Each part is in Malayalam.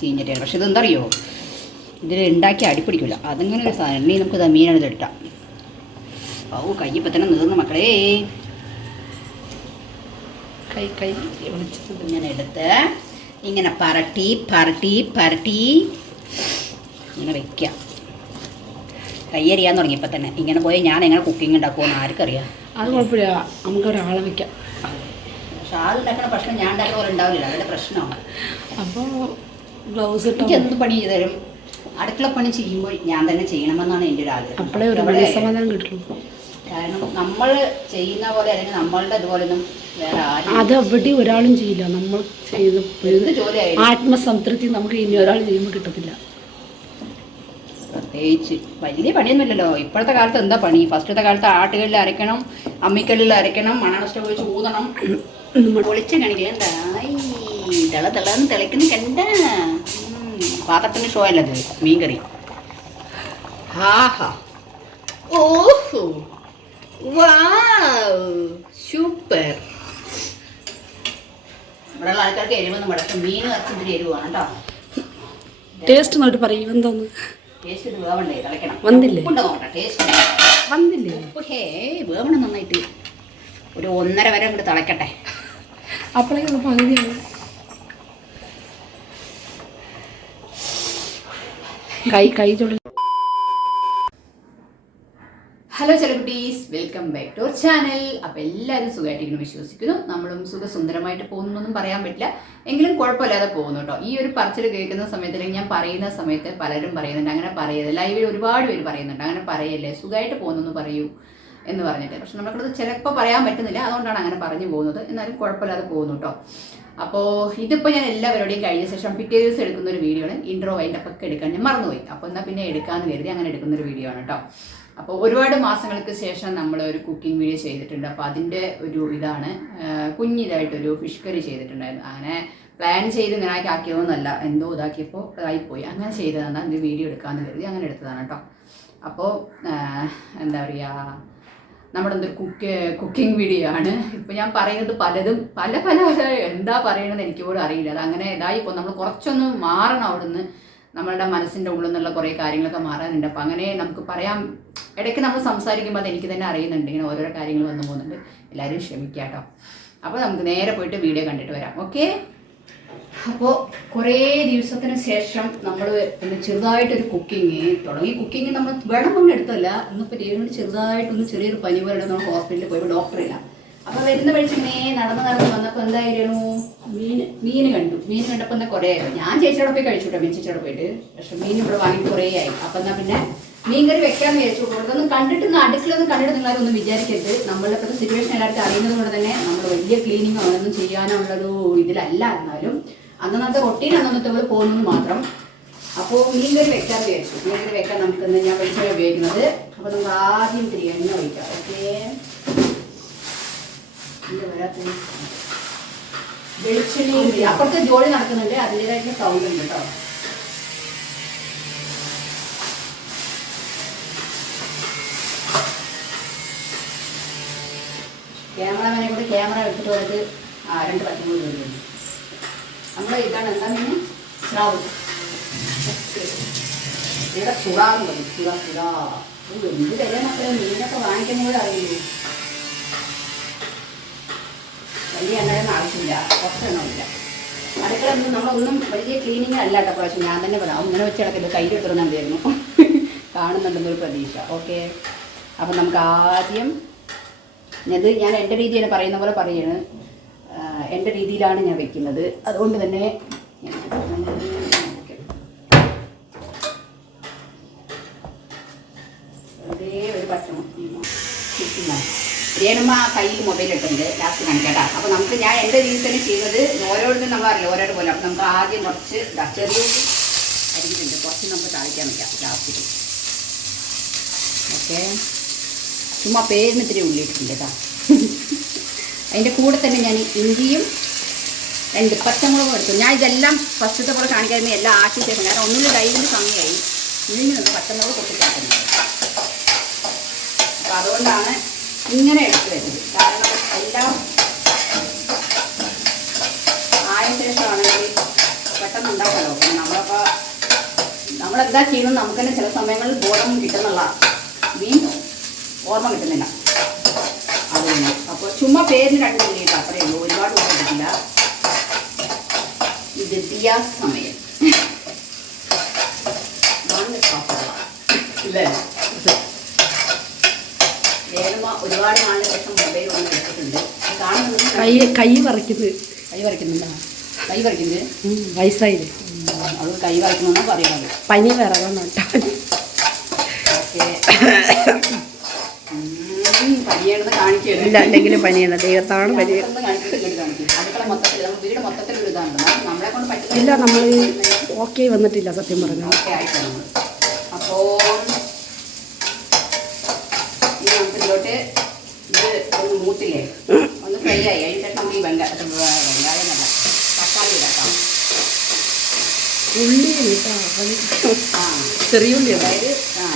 ചീഞ്ഞിട്ടാണ് പക്ഷെ ഇതെന്തറിയോ? ഇതിൽ ഉണ്ടാക്കി അടിപ്പിടിക്കില്ല അതിങ്ങനെ ഒരു സാധനം. ഉണ്ടെങ്കിൽ നമുക്ക് മീനാണ് ഇട്ടാം. ഓ കൈ ഇപ്പം തന്നെ നീർന്നു മക്കളേ. കൈ കൈ വിളിച്ചത് ഇങ്ങനെ എടുത്ത് ഇങ്ങനെ പരട്ടി പരട്ടി പരട്ടി ഇങ്ങനെ വയ്ക്കുക കയ്യറിയാൻ തുടങ്ങി ഇപ്പം തന്നെ. ഇങ്ങനെ പോയി ഞാൻ എങ്ങനെ കുക്കിംഗ് ഉണ്ടാക്കുമെന്ന് ആർക്കറിയാം? അത് കുഴപ്പമില്ല. നമുക്ക് ഒരാളെ വെക്കാം പക്ഷെ ആളുണ്ടാക്കണ പ്രശ്നം ഞാൻ ഉണ്ടാക്കുന്ന പോലെ ഉണ്ടാവില്ല അതിന്റെ പ്രശ്നമാണ്. അപ്പോൾ ഗ്ലൗസ് എനിക്ക് ഇട്ടോ? എന്ത് പണി ചെയ്തു തരും അടുക്കള പണി ചെയ്യുമ്പോൾ ഞാൻ തന്നെ ചെയ്യണമെന്നാണ് എന്റെ ഒരു ആഗ്രഹം. അപ്പോഴേ ഒരു മനസ്സമാധാനം കിട്ടും കാരണം നമ്മൾ ചെയ്യുന്ന പോലെ അല്ലെങ്കിൽ നമ്മളുടെ ഇതുപോലൊന്നും വേറെ ആരും അത് എവിടെ ഒരാളും ചെയ്യില്ല. നമ്മൾ ചെയ്ത് ജോലിയായാലും. ആത്മസംതൃപ്തി നമുക്ക് ഇനി ഒരാൾ ചെയ്യുമ്പോൾ കിട്ടത്തില്ല. പ്രത്യേകിച്ച് വലിയ പണിയൊന്നുമില്ലല്ലോ. ഇപ്പോഴത്തെ കാലത്ത് എന്താ പണി? ഫസ്റ്റത്തെ കാലത്ത് ആട്ടുകളിൽ അരയ്ക്കണം അമ്മിക്കല്ലിൽ അരയ്ക്കണം മണ്ണ സ്റ്റവ് വെച്ച് ഊതണം പൊളിച്ച് കാണിക്കണ്ട തിള തിളന്ന് തിളയ്ക്കുന്ന കണ്ട. ഉം, പാത്രത്തിന്റെ ഷോ അല്ലത് മീൻകറി. ഹാഹാ ഓഹോ. സൂപ്പർ. ഇവിടെയുള്ള ആൾക്കാർക്ക് എരിവൊന്നും പടക്കം മീൻ വരച്ചിട്ട് എരിവാണ് കേട്ടോ. ടേസ്റ്റ് നോട്ട് പറയും എന്തോന്ന് ടേസ്റ്റ് ഇത് വേവണ്ടേ? തിളയ്ക്കണം. വന്നില്ലേ? ടേസ്റ്റ് വന്നില്ലേ? ഹേ വേവണം നന്നായിട്ട്. ഒരു ഒന്നര വരെ അങ്ങോട്ട് തിളയ്ക്കട്ടെ. അപ്പോഴേക്കും പകുതിയാണ് കൈ കൈ ചൊള്ളി hello ചെലക്കുട്ടീസ് welcome back to our channel അപ്പോൾ എല്ലാവരും സുഖമായിട്ടിരിക്കുന്നു വിശ്വസിക്കുന്നു. നമ്മളും സുഖസുന്ദരമായിട്ട് പോകുന്നൊന്നും പറയാൻ പറ്റില്ല. എങ്കിലും കുഴപ്പമില്ലാതെ പോകുന്നു കേട്ടോ. ഈ ഒരു പറച്ചിൽ കേൾക്കുന്ന സമയത്ത് അല്ലെങ്കിൽ ഞാൻ പറയുന്ന സമയത്ത് പലരും പറയുന്നുണ്ട് അങ്ങനെ പറയരുത്. ലൈവിൽ ഒരുപാട് പേര് പറയുന്നുണ്ട് അങ്ങനെ പറയല്ലേ സുഖമായിട്ട് പോകുന്നു പറയൂ എന്ന് പറഞ്ഞിട്ട്. പക്ഷെ നമ്മൾക്കത് ചിലപ്പോൾ പറയാൻ പറ്റുന്നില്ല. അതുകൊണ്ടാണ് അങ്ങനെ പറഞ്ഞു പോകുന്നത്. എന്നാലും കുഴപ്പമില്ലാതെ പോകുന്നു കേട്ടോ. അപ്പോൾ ഇതിപ്പോൾ ഞാൻ എല്ലാവരുടെയും കഴിഞ്ഞ ശേഷം പിറ്റേ ദിവസം എടുക്കുന്ന ഒരു വീഡിയോ ആണ്. ഇൻട്രോ അതിന്റെ ഒക്കെ എടുക്കാൻ ഞാൻ മറന്നുപോയി. അപ്പോൾ എന്നാൽ പിന്നെ എടുക്കാമെന്ന് കരുതി അങ്ങനെ എടുക്കുന്ന ഒരു വീഡിയോ ആണ് കേട്ടോ അപ്പോൾ ഒരുപാട് മാസങ്ങൾക്ക് ശേഷം നമ്മൾ ഒരു കുക്കിംഗ് വീഡിയോ ചെയ്തിട്ടുണ്ട്. അപ്പോൾ അതിന്റെ ഒരു ഇതാണ് കുഞ്ഞിതായിട്ടൊരു ഫിഷ് കറി ചെയ്തിട്ടുണ്ടായിരുന്നു. അങ്ങനെ പ്ലാൻ ചെയ്ത് ഇങ്ങനെ ആക്കിയതൊന്നുമല്ല എന്തോ ഇതാക്കിയപ്പോൾ ഇതായിപ്പോയി. അങ്ങനെ ചെയ്തതാണ്. ഒരു വീഡിയോ എടുക്കാമെന്ന് കരുതി അങ്ങനെ എടുത്തതാണ് കേട്ടോ അപ്പോൾ എന്താ പറയുക നമ്മുടെ എന്തൊരു കുക്ക് കുക്കിംഗ് വീഡിയോ ആണ്. ഇപ്പം ഞാൻ പറയുന്നത് പലതും പല പല എന്താ പറയണമെന്ന് എനിക്ക് പോലും അറിയില്ല. അത് അങ്ങനെ ഇതായി ഇപ്പോൾ നമ്മൾ കുറച്ചൊന്ന് മാറണം അവിടുന്ന്. നമ്മളുടെ മനസ്സിന്റെ ഉള്ളിൽ നിന്നുള്ള കുറേ കാര്യങ്ങളൊക്കെ മാറാനുണ്ട്. അപ്പം അങ്ങനെ നമുക്ക് പറയാം. ഇടയ്ക്ക് നമ്മൾ സംസാരിക്കുമ്പോൾ അത് എനിക്ക് തന്നെ അറിയുന്നുണ്ട്. ഇങ്ങനെ ഓരോരോ കാര്യങ്ങൾ വന്നു പോകുന്നുണ്ട്. എല്ലാവരും ക്ഷമിക്കാം കേട്ടോ അപ്പോൾ നമുക്ക് നേരെ പോയിട്ട് വീഡിയോ കണ്ടിട്ട് വരാം. ഓക്കെ അപ്പോൾ കുറേ ദിവസത്തിന് ശേഷം നമ്മൾ ചെറുതായിട്ടൊരു കുക്കിങ് തുടങ്ങി. കുക്കിങ് നമ്മൾ വേണം നമ്മൾ എടുത്തല്ല ഇന്നിപ്പോൾ രേണുവിന് ചെറുതായിട്ടൊന്ന് ചെറിയൊരു പനി പോലെ നമ്മൾ ഹോസ്പിറ്റലിൽ പോയപ്പോൾ ഡോക്ടറില്ല അപ്പോൾ വരുന്ന വഴിച്ച് മേ നടന്ന് നടന്ന് വന്നപ്പോൾ എന്തായിരുന്നു മീൻ മീൻ കണ്ടു. മീൻ കണ്ടപ്പോൾ എന്നാൽ കുറേ ആയി ഞാൻ ചേച്ചിയോടെ പോയി കഴിച്ചു കേട്ടോ. മീൻ ചേച്ചിയോടെ പോയിട്ട്. പക്ഷെ മീൻ ഇവിടെ വാങ്ങി കുറേ ആയി. അപ്പം എന്നാൽ പിന്നെ മീൻ കറി വെക്കാന്ന് വിചാരിച്ചു ഇതൊന്നും കണ്ടിട്ട് അടുക്കളൊന്നും കണ്ടിട്ട് നിങ്ങളൊന്നും വിചാരിക്കരുത്. നമ്മളുടെ ഇപ്പോഴത്തെ സിറ്റുവേഷൻ എല്ലാവർക്കും അറിയുന്നത് കൊണ്ട് തന്നെ നമ്മൾ വലിയ ക്ലീനിങ്ങോ ഒന്നും ചെയ്യാനുള്ളൊരു ഇതിലല്ല എന്നാലും അന്നന്നത്തെ റൊട്ടീൻ അന്നന്നത്തെ പോലെ പോകുന്നത് മാത്രം. അപ്പോൾ മീൻ കറി വെക്കാൻ വിചാരിച്ചു. മീൻ കറി വെക്കാൻ നമുക്ക് ഇന്ന് ഞാൻ വെളിച്ചെണ്ണ ഉപയോഗിക്കുന്നത്. അപ്പോൾ നമുക്ക് ആദ്യം ഇത്തിരി എണ്ണ ഒഴിക്കാം. ഓക്കെ. വെളിച്ചെണ്ണ അപ്പുറത്തെ ജോലി നടക്കുന്നുണ്ട്. അതിന്റെതായിട്ടുള്ള ഉണ്ട് കേട്ടോ. ക്യാമറമാനെ കൂടി ക്യാമറ എടുത്തിട്ട് പോയത് ആ രണ്ട് പത്തിമൂന്ന് വരുന്നു നമ്മൾ ഇതാണ് എന്താ മീൻ സ്രാവ്. ഇവിടെ സുറാന്ന് പറയും സുറ സുറ എന്ത് വില മക്കളെ? മീനൊക്കെ വാങ്ങിക്കുന്നവർ അറിയില്ലേ വലിയ എണ്ണയൊന്നും ആവശ്യമില്ല. കുറച്ച് എണ്ണമില്ല അടുക്കളൊന്നും നമ്മളൊന്നും വലിയ ക്ലീനിങ് അല്ല കേട്ടോ പ്രാവശ്യം. ഞാൻ തന്നെ പറയാം. ഒന്നിനെ വെച്ച് കിടക്കില്ല കയ്യിൽ എടുത്തിരുന്നുണ്ടായിരുന്നു കാണുന്നുണ്ടെന്നൊരു പ്രതീക്ഷ. ഓക്കെ അപ്പം നമുക്ക് ആദ്യം ഇത് ഞാൻ എന്റെ രീതിയാണ് പറയുന്ന പോലെ പറയാണ്. എന്റെ രീതിയിലാണ് ഞാൻ വെക്കുന്നത്. അതുകൊണ്ട് തന്നെ ഒരു രേണുമ്മ കയ്യിൽ മൊബൈൽ ഇട്ടുണ്ട് ലാസ്റ്റ് കാണിക്കട്ടാ അപ്പോൾ നമുക്ക് ഞാൻ എന്റെ രീതിയിൽ തന്നെ ചെയ്യുന്നത് ഓരോരുത്തരും നമ്മൾ അറിയില്ല. ഓരോരോ പോലെ. അപ്പോൾ നമുക്ക് ആദ്യം കുറച്ച് ചെറിയ അരിഞ്ഞിട്ടുണ്ട്. കുറച്ച് നമുക്ക് താളിക്കാൻ വയ്ക്കാം ലാസ്റ്റിൽ ഓക്കെ ചുമ്മാ പേരിന് ഇത്തിരി ഉള്ളി ഇട്ടിട്ടുണ്ട് കേട്ടോ അതിന്റെ കൂടെ തന്നെ ഞാൻ ഇഞ്ചിയും രണ്ട് പച്ചമുളകും എടുത്തു. ഞാൻ ഇതെല്ലാം ഫസ്റ്റത്തെ പോലെ കാണിക്കാതെ എല്ലാം ആക്കി ചേർക്കും കാരണം ഒന്നുകൂടി കയ്യിൽ സമയമായി. ഇതിന് നിന്ന് പച്ചമുളക് പൊട്ടിക്കാക്കുന്നത് അപ്പോൾ അതുകൊണ്ടാണ് ഇങ്ങനെ എടുത്തു വരുന്നത് കാരണം എല്ലാം ആയ ശേഷമാണെങ്കിൽ പെട്ടെന്ന് ഉണ്ടാക്കാമല്ലോ നമ്മളപ്പോൾ നമ്മളെന്താ ചെയ്യുന്നത്? നമുക്ക് തന്നെ ചില സമയങ്ങളിൽ ബോധം കിട്ടുന്നുള്ള വീണ്ടും ഓർമ്മ കിട്ടുന്നില്ല. അതുകൊണ്ട്. അപ്പോൾ ചുമ്മാ പേരിന് രണ്ട് മിനിറ്റ് അത്രയേ ഉള്ളൂ. ഒരുപാട് കിട്ടില്ല ഇത് ദിയാ സമയം. ഇല്ലേ? ഒരുപാട് നാളിന് ശേഷം മൊബൈൽ ഒന്ന് എടുത്തിട്ടുണ്ട്. കാണുന്നത് കൈ കൈ കൈ വറക്കുന്നുണ്ടോ കൈ പറിക്കുന്നത് ഉം, വയസ്സായില്ലേ? അത് കൈ പറിക്കണമെന്നാണ് പറയുന്നത് പനി കേട്ടോ ഓക്കെ. കാണിക്കരുത് ഇല്ല എന്തെങ്കിലും പനിയാണ്? ദൈവത്താണ് പനി? ഇല്ല നമ്മൾ ഓക്കെ വന്നിട്ടില്ല സത്യം പറഞ്ഞു അപ്പോൾ നമുക്ക് ഇതിലോട്ട് ഇത് ഒന്ന് മൂത്തില്ലേ? ഒന്ന് ഫ്രൈ ആയി. അതിന് ശേഷം നമുക്ക് ഈ വെങ്കായം എന്നല്ല തക്കാളി ഇടാം ഉള്ളി കേട്ടോ ആ. ചെറിയ ഉള്ളി അതായത് ആ.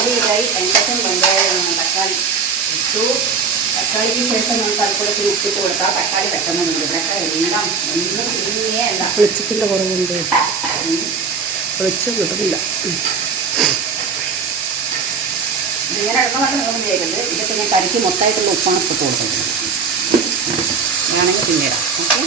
ഉള്ളി ഇതായി അതിനകത്തും വെങ്കായം തക്കാളി ഇട്ടു. തക്കാളിക്ക് ശേഷം നമുക്ക് അതുപോലെ ഉപ്പിട്ട് കൊടുത്താൽ തക്കാളി പെട്ടെന്ന് ഇവിടെയൊക്കെ എല്ലാം ഒന്നും കുടുങ്ങിയേ അല്ല. വെളിച്ചത്തിന്റെ കുറവുണ്ട്. വെളിച്ചം കിട്ടുന്നില്ല ഇതിങ്ങനെ ഇടണമെന്നൊക്കെ നിങ്ങൾ ചെയ്യരുത് ഇതൊക്കെ ഞാൻ കരിക്ക് മൊത്തമായിട്ടുള്ള ഉപ്പാണ് ഇട്ട് കൊടുക്കുന്നത്. വേണമെങ്കിൽ പിന്നീടാം ഓക്കെ?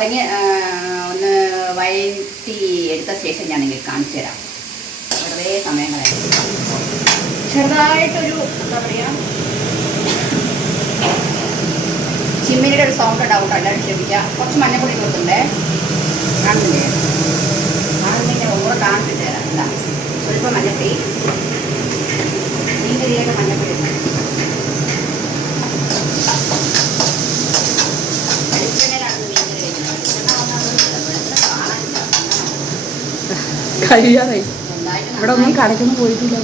ആ, ഒന്ന് വഴറ്റി എടുത്ത ശേഷം ഞാൻ കാണിച്ചു തരാം. വെറുതെ സമയം ചെറുതായിട്ടൊരു എന്താ പറയുക ചിമ്മിനിയുടെ ഒരു സൗണ്ട് ഉണ്ടാവും എല്ലാവരും ക്ഷമിക്കുക കുറച്ച് മഞ്ഞപ്പൊടി കൊടുക്കണ്ടേ കാണുന്നില്ലേ കാണുന്നില്ല ഓവർ കാണിച്ചിട്ട് തരാം. എന്താ സ്വല്പം മഞ്ഞപ്പൊടി. മീൻകറിയൊക്കെ മഞ്ഞപ്പൊടി ഇടണം. വെളിച്ചെണ്ണയിലാണ് മീൻകറി വെക്കുന്നത് വെളിച്ചെണ്ണ വന്നാൽ അത് വെളിച്ചെണ്ണ കാണാനില്ല കഴിയാറായി. ഇവിടെ ഒന്നും കടയ്ക്കൊന്നും പോയിട്ടില്ല.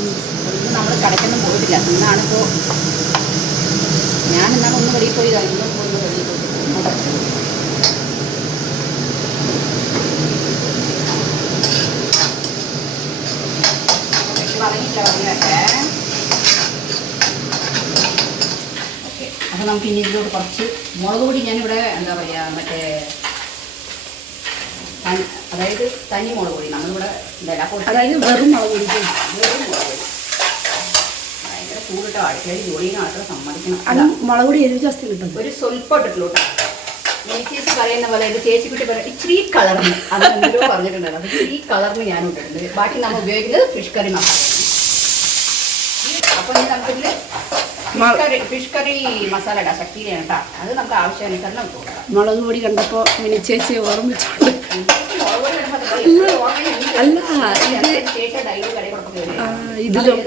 നമ്മൾ കടയ്ക്കൊന്നും പോയിട്ടില്ല. ഇന്നാണിപ്പോൾ ഞാൻ എന്നാൽ ഒന്ന് വെളിയിൽ പോയി. ഒന്ന് അപ്പോൾ നമുക്ക് ഇനി ഇതിലോട്ട് കുറച്ച് മുളക് പൊടി ഞാനിവിടെ എന്താ പറയുക മറ്റേ അതായത് തനി മുളക് പൊടി. നമ്മളിവിടെ വില കൊടുത്ത അതായത് വെറും മുളക് പൊടിക്കും ഭയങ്കര ചൂടിട്ട് അടുക്കളയിൽ ജോലിന് ആൾക്കാർ സമ്മതിക്കണം. അത് മുളക് പൊടി എരിവ് ജാസ്തി കിട്ടും. ഒരു സ്വല്പം ഇട്ടിട്ടുള്ളൂ ചേച്ചി പറയുന്ന പോലെ ഇത് ചേച്ചി കുട്ടി പറയാം ഇച്ചിരി കളറിന് അത് എന്തോ പറഞ്ഞിട്ടുണ്ടായിരുന്നു. അത് ഇച്ചിരി കളറിന് ഞാൻ ഇട്ടിട്ടുണ്ട്. ബാക്കി നമ്മൾ ഉപയോഗിക്കുന്നത് ഫിഷ് കറി മസാല അപ്പൊ ഇനി നമുക്കിതിൽ fish curry fish curry masala ഇടാം. ശക്തിയിലാണ് കേട്ടോ അത് നമുക്ക് ആവശ്യാനുസരണം ഇട്ട് കൊടുക്കാം മുളക് പൊടി കണ്ടപ്പോൾ മിനിച്ചേച്ചി ഓർമ്മിച്ചോണ്ട്. അല്ല, ഇതിലും-.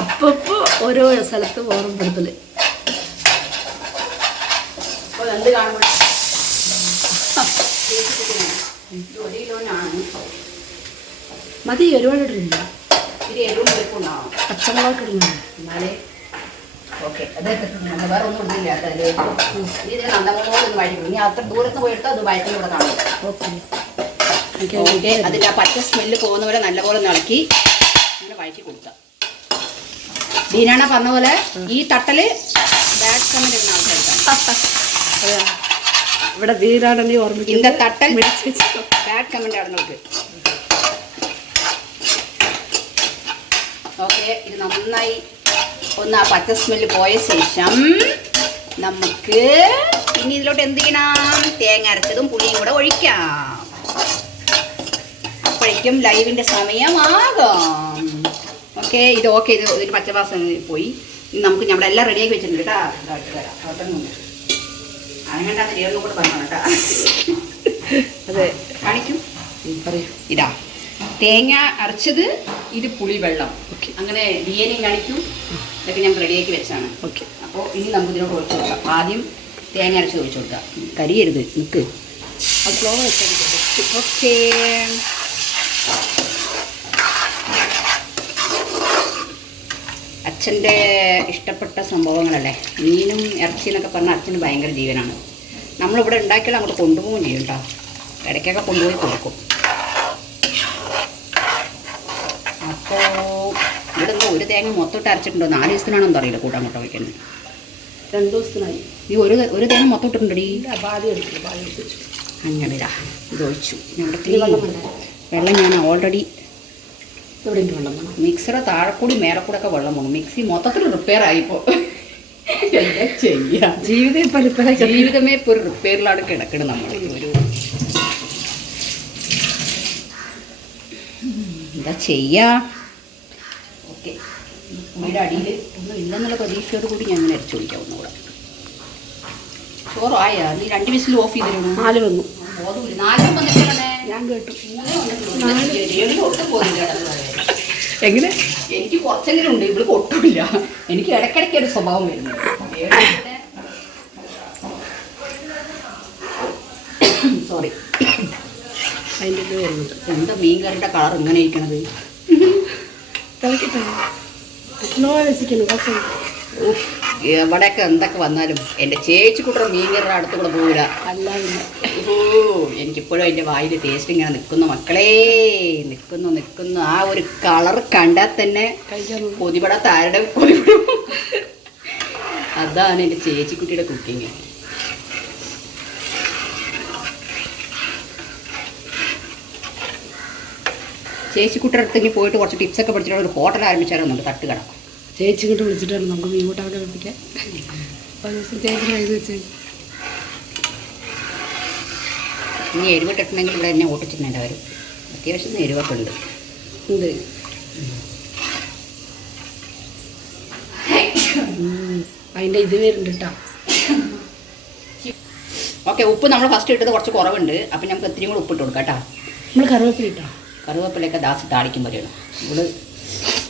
അപ്പപ്പോ ഓരോ സ്ഥലത്ത് ഓർമ്മപ്പെടുത്തൽ. എന്ത് കാണുമ്പോൾ? ഒരു കിലോനാണ്. മതി എരിവാട് ഇടുന്നുണ്ട് ഒന്നും അത്ര ദൂരത്ത് പോയിട്ട് ആ പച്ച സ്മെല്ല് പോകുന്ന നല്ലപോലെ ഇളക്കി വഴറ്റി കൊടുക്കാം ദീനാണ പറഞ്ഞ പോലെ ഈ തട്ടൽ ബാക്ക് കമ്മിൽ ഇവിടെ ദീനാണെന്ന് ഓർമ്മിക്കുന്നത്. തട്ടൽ ബാഡ് കമന്റ് ആണ് നമുക്ക് ഓക്കെ ഇത് നന്നായി ഒന്ന് ആ പച്ച സ്മെല്ല് പോയ ശേഷം നമുക്ക് ഇനി ഇതിലോട്ട് എന്ത് ചെയ്യണം? തേങ്ങ അരച്ചതും പുളിയും കൂടെ ഒഴിക്കാം. അപ്പോഴേക്കും ലൈവിന്റെ സമയമാകാം. ഓക്കെ ഇത് ഓക്കെ ഇത് ഇതിന് പച്ചവാസം പോയി. ഇനി നമുക്ക് നമ്മളെല്ലാം റെഡിയാക്കി വെച്ചിട്ടുണ്ട് കേട്ടോ. അങ്ങനെ കൂടെ പറഞ്ഞു കേട്ടോ. അതെ. കാണിക്കും. പറയൂ. ഇതാ തേങ്ങ അരച്ചത് ഇത് പുളിവെള്ളം. അങ്ങനെ ബിരിയാണി കാണിക്കും. ഇതൊക്കെ ഞാൻ റെഡിയാക്കി വെച്ചാണ്. ഓക്കെ. അപ്പോൾ ഇനി നമുക്ക് ഇതിനോട് ഒഴിച്ചു കൊടുക്കാം ആദ്യം തേങ്ങ അരച്ച് ഒഴിച്ചു കൊടുക്കാം. കരിയരുത് നിൽക്ക് അത് സ്ലോ ഓക്കേ. അച്ഛന്റെ ഇഷ്ടപ്പെട്ട സംഭവങ്ങളല്ലേ? മീനും ഇറച്ചി എന്നൊക്കെ പറഞ്ഞാൽ അച്ഛന് ഭയങ്കര ജീവനാണ്. നമ്മളിവിടെ ഉണ്ടാക്കിയാൽ അങ്ങോട്ട് കൊണ്ടുപോവുകയും ചെയ്യും കേട്ടോ. ഇടയ്ക്കൊക്കെ കൊണ്ടുപോയി കൊടുക്കും അപ്പോൾ ഇവിടെ എന്തോ ഒരു തേങ്ങ മൊത്തമിട്ട് അരച്ചിട്ടുണ്ടോ നാല് ദിവസത്തിനാണോ എന്താ അറിയില്ല കൂട്ടാൻ മുട്ട വയ്ക്കുന്നത് രണ്ടു ദിവസത്തിനായി. ഈ ഒരു ഒരു തേങ്ങ മൊത്തം ഇട്ടിട്ടുണ്ടടി ഇല്ല ബാധി എടുത്തു ബാധി എടുത്തു അങ്ങനെ ഇതാ ഇത് ഒഴിച്ചു. ഞങ്ങളുടെ വെള്ളം ഞാൻ ഓൾറെഡി ഇവിടെ വെള്ളം മിക്സറെ താഴെക്കൂടി മേറക്കൂടെ ഒക്കെ വെള്ളം പോകും മിക്സി മൊത്തത്തിൽ റിപ്പയർ ആയിപ്പോ. എന്താ ചെയ്യാ? ജീവിതം പലിപ്പലൊക്കെ ജീവിതമേ ഇപ്പോൾ ഒരു റിപ്പയറിലാണ് കിടക്കുന്നത് നമ്മൾ ഒരു എന്താ ചെയ്യാ? പുളിയുടെ അടിയിൽ ഒന്നും ഇല്ലെന്നുള്ള പ്രതീക്ഷയോട് കൂടി ഞാൻ ഇങ്ങനെ അരച്ചു കുടിക്കാം ഒന്നുകൂടെ. ചോറായാ? നീ രണ്ട് വിസിൽ ഓഫ് ചെയ്തിരുന്നു നാല് വന്നു. ബോധമില്ല നാലും വന്നിട്ടുണ്ടേ ഞാൻ കേട്ടു. എനിക്ക് എങ്ങനെ? കുറച്ചെങ്കിലും ഉണ്ട്. ഇവിടെ ഒട്ടുമില്ല. എനിക്ക് ഇടയ്ക്കിടയ്ക്ക് ഒരു സ്വഭാവം വരുന്നു സോറി അതിന്റെ എന്താ മീൻ കറിയുടെ കളർ ഇങ്ങനെ ഇരിക്കണത്? തിളക്കട്ടെ എവിടെയൊക്കെ എന്തൊക്കെ വന്നാലും എന്റെ ചേച്ചി കുട്ടറ മീൻ കറിയുടെ അടുത്ത് കൂടെ പോവില്ല. അല്ല ഓ എനിക്കിപ്പോഴും എന്റെ വായിൽ ടേസ്റ്റ് ഇങ്ങനെ നിൽക്കുന്നു മക്കളേ. നിൽക്കുന്നു നിൽക്കുന്നു. ആ ഒരു കളർ കണ്ടാൽ തന്നെ. കൊതിപട താരുടെ കൊതിപടും അതാണ് എന്റെ ചേച്ചിക്കുട്ടിയുടെ കുക്കിങ് ചേച്ചിക്കുട്ടിയുടെ അടുത്തേക്ക് പോയിട്ട് കുറച്ച് ടിപ്സ് ഒക്കെ പഠിച്ചിട്ട് ഒരു ഹോട്ടൽ ആരംഭിച്ചാലുണ്ട് തട്ടുകട ചേച്ചി ഇങ്ങോട്ട് വിളിച്ചിട്ടാണ് നമുക്ക് മീൻ കൂട്ടാൻ കഴിപ്പിക്കാൻ ഒരു ദിവസം ചേച്ചി കയ്യിൽ വെച്ച് ഇനി എരിവിട്ടിട്ടുണ്ടെങ്കിൽ ഇവിടെ എന്നെ ഓട്ടിച്ചിട്ടുണ്ട് അവർ അത്യാവശ്യം എരിവൊക്കെ ഉണ്ട്. അതിന്റെ ഇത് വരുന്നുണ്ട് കേട്ടോ ഓക്കെ ഉപ്പ് നമ്മൾ ഫസ്റ്റ് ഇട്ടത് കുറച്ച് കുറവുണ്ട്. അപ്പം നമുക്ക് ഇത്തിരി കൂടെ ഉപ്പിട്ട് കൊടുക്കാം കേട്ടോ നമ്മൾ കറിവേപ്പില ഇട്ടോ? കറുവേപ്പിലൊക്കെ ദാസ് താളിക്കും പോലെയാണ് ഇവൾ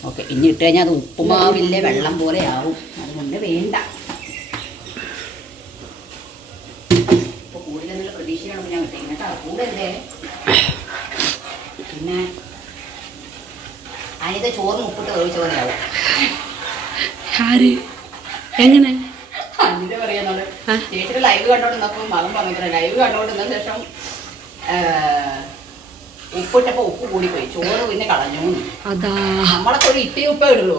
ഓക്കെ ഇനി ഇട്ട് കഴിഞ്ഞാൽ അത് ഉപ്പുമാവില്ലേ വെള്ളം പോലെ ആവും. അതുകൊണ്ട് വേണ്ട. ഇപ്പോൾ കൂടുതലുള്ള പ്രതീക്ഷയാണ് ഞാൻ കിട്ടിയത് കേട്ടോ കൂടല്ലേ പിന്നെ അനിത ചോറ് ഉപ്പിട്ട് വേവിച്ച പോലെ ആവും. ആര്? എങ്ങനെ? അനിത പറയാന്നുള്ളത്? ചേച്ചിയുടെ ലൈവ് കണ്ടോണ്ടിരുന്നപ്പോൾ മകൻ പറഞ്ഞിട്ട് ലൈവ് കണ്ടോണ്ടിരുന്ന ശേഷം ഉപ്പിട്ടപ്പോൾ ഉപ്പ് കൂടിപ്പോയി. ചോറ് പിന്നെ കളഞ്ഞു അതാ. നമ്മളൊക്കെ ഒരു ഇത്തിരി ഉപ്പേ ഇടുള്ളൂ.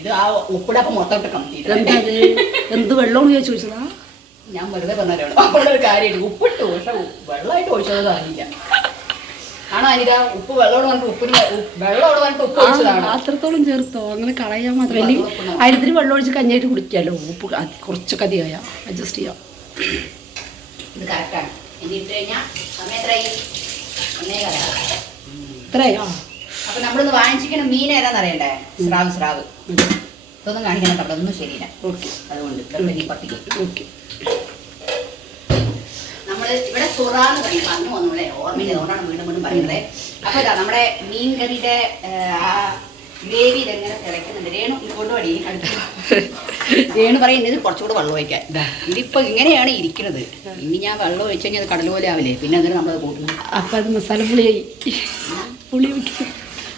ഇത് ആ ഉപ്പിടപ്പം മൊത്തം ഇട്ട് കമ്പി എന്താ വെള്ളമാണ് ചോദിച്ചു ചോദിച്ചതാ? ഞാൻ വെറുതെ നമ്മളുടെ ഒരു കാര്യം ഉപ്പിട്ടു പക്ഷെ വെള്ളമായിട്ട് ഒഴിച്ചത് അറിയില്ല. ആണോ അനിത? ഉപ്പ് വെള്ളമോട് വന്നിട്ട് ഉപ്പിന് വെള്ളമോട് വന്നിട്ട് ഉപ്പ് ഒഴിച്ചതാണ്. അത്രത്തോളം ചേർത്തോ? അങ്ങനെ കളയാൻ മാത്രം. അല്ലെങ്കിൽ അതിന് വെള്ളം ഒഴിച്ച് കഞ്ഞായിട്ട് കുടിക്കാമല്ലോ ഉപ്പ് കുറച്ചൊക്കെ അധികമായ അഡ്ജസ്റ്റ് ചെയ്യാം. ഇത് കറക്റ്റാണ് ഇനി ഇട്ട് കഴിഞ്ഞാൽ സമയത്ര എത്രയായി? ഒന്നേ കറയാം ഇത്രയോ അപ്പൊ നമ്മളിന്ന് വാങ്ങിച്ചിരിക്കണ മീൻ ഏതാന്ന് അറിയണ്ടേ? സ്രാവ് സ്രാവ്. ഇതൊന്നും കാണിക്കണം കേട്ടോ അതൊന്നും ശരിയില്ല. ഓക്കെ. അതുകൊണ്ട് പട്ടിക്ക്. ഓക്കെ. നമ്മൾ ഇവിടെ സുറാന്ന് പറയും. പറഞ്ഞു നമ്മളെ. ഓർമ്മയില്ല അതുകൊണ്ടാണ് വീണ്ടും വീണ്ടും പറയുന്നത്. അപ്പൊ ഇതാ നമ്മുടെ മീൻ കറിയുടെ ആ ഗ്രേവി ഇതെങ്ങനെ തിളയ്ക്കുന്നുണ്ട്? രേണു ഇങ്ങോട്ട് വടി അടുത്ത്. രേണു പറയും ഇത് കുറച്ചുകൂടെ വെള്ളം ഒഴിക്കാൻ. ഇതാ ഇതിപ്പോ ഇങ്ങനെയാണ് ഇരിക്കുന്നത്. ഇനി ഞാൻ വെള്ളം ഒഴിച്ചു കഴിഞ്ഞാൽ അത് കടൽ പോലെ ആവില്ലേ? പിന്നെ അതിന് നമ്മൾ കൂട്ടണം. അപ്പം അത് മസാല പുളിയായി പുളി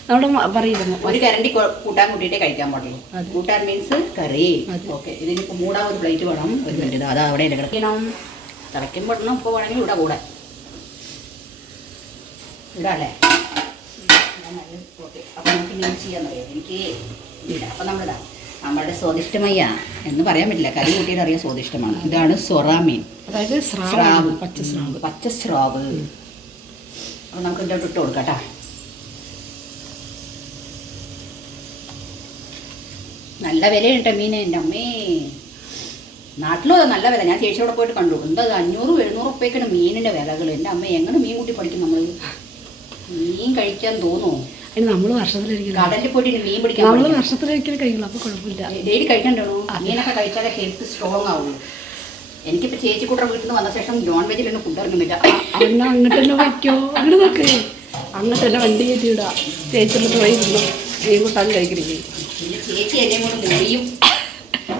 നമ്മുടെ പറയുന്നു. പറയില്ല ഒരു കരണ്ടി കൂട്ടാൻ കൂട്ടിയിട്ടേ കഴിക്കാൻ പാടുള്ളൂ. കൂട്ടാൻ മീൻസ് കറി. ഓക്കെ ഇതിനിപ്പോൾ മൂടാൻ ഒരു പ്ലേറ്റ് വേണം. ഒരു മിനിറ്റ് അതാ അവിടെ കിടക്കണം തിളയ്ക്കുമ്പോൾ ഇപ്പൊ ഇപ്പോൾ വേണമെങ്കിൽ ഇവിടെ കൂടെ. ഇടാല്ലേ ഓക്കെ അപ്പോൾ നമുക്ക് മീൻ ചെയ്യാന്നറിയാം എനിക്ക് ഇല്ല. അപ്പോൾ നമ്മളിതാ. നമ്മളുടെ സ്വാദിഷ്ടമയ്യ എന്ന് പറയാൻ പറ്റില്ല. കറി കൂട്ടിയിട്ട് അറിയാൻ സ്വാദിഷ്ടമാണ്. ഇതാണ് സൊറാമീൻ. അതായത് സ്രാവ് പച്ചസ്രാവ് പച്ച സ്രാവ്. പച്ച സ്രാവ്. അപ്പോൾ നമുക്ക് ഇതിന്റെ ഇട്ട് കൊടുക്കാം കേട്ടോ. നല്ല വിലയുണ്ട് മീൻ എന്റെ അമ്മേ. നാട്ടിലോ നല്ല വില. ഞാൻ ചേച്ചിയോടെ പോയിട്ട് കണ്ടു. എന്താ അഞ്ഞൂറ് എഴുന്നൂറ് ഉപ്പയ്ക്കാണ് മീനിന്റെ വിലകൾ എന്റെ അമ്മ എങ്ങനെ മീൻ കൂട്ടി പഠിക്കും നമ്മൾ മീൻ കഴിക്കാൻ തോന്നുമോ അതിന് നമ്മൾ വർഷത്തിലൊരിക്കലും കടലിൽ പോയിട്ട് മീൻ പിടിക്കാൻ നമ്മൾ. വർഷത്തിലൊരിക്കലും അപ്പോൾ കുഴപ്പമില്ല. ഡെയിലി കഴിക്കണ്ടോ മീനൊക്കെ കഴിച്ചാലേ ഹെൽത്ത് സ്ട്രോങ് ആവുള്ളൂ. എനിക്കിപ്പോൾ ചേച്ചിക്കൂട്ടർ വീട്ടിൽ നിന്ന് വന്ന ശേഷം നോൺ വെജിലൊന്നും ഫുഡ് ഇറങ്ങുന്നില്ല. അവനെ തന്നെ വയ്ക്കോ. അങ്ങോട്ട് നോക്ക്. തന്നെ വണ്ടി കയറ്റി വിടാ. ചേച്ചിയുടെ പോയി ഇരുന്നു മീൻ കൂട്ടാൻ ചേച്ചി എന്നെ കൂടെ മുറിയും.